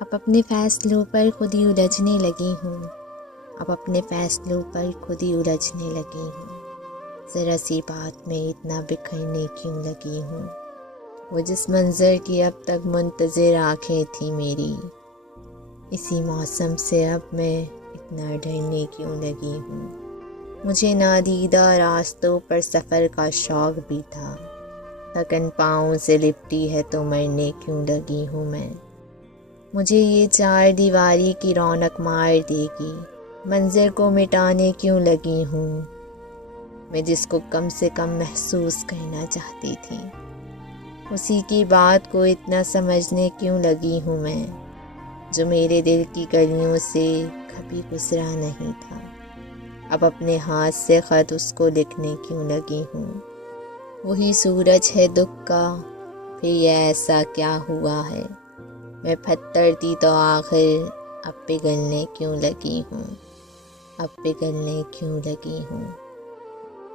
اب اپنے فیصلوں پر خود ہی الجھنے لگی ہوں، اب اپنے فیصلوں پر خود ہی الجھنے لگی ہوں، ذرا سی بات میں اتنا بکھرنے کیوں لگی ہوں؟ وہ جس منظر کی اب تک منتظر آنکھیں تھیں میری، اسی موسم سے اب میں اتنا ڈرنے کیوں لگی ہوں؟ مجھے نادیدہ راستوں پر سفر کا شوق بھی تھا، تھکن پاؤں سے لپٹی ہے تو مرنے کیوں لگی ہوں میں؟ مجھے یہ چار دیواری کی رونق مار دے گی، منظر کو مٹانے کیوں لگی ہوں؟ میں جس کو کم سے کم محسوس کرنا چاہتی تھی، اسی کی بات کو اتنا سمجھنے کیوں لگی ہوں میں، جو میرے دل کی گلیوں سے کبھی گزرا نہیں تھا؟ اب اپنے ہاتھ سے خط اس کو لکھنے کیوں لگی ہوں؟ وہی سورج ہے دکھ کا، پھر یہ ایسا کیا ہوا ہے؟ میں پتھر تھی تو آخر اب پگھلنے کیوں لگی ہوں؟ اب پگھلنے کیوں لگی ہوں؟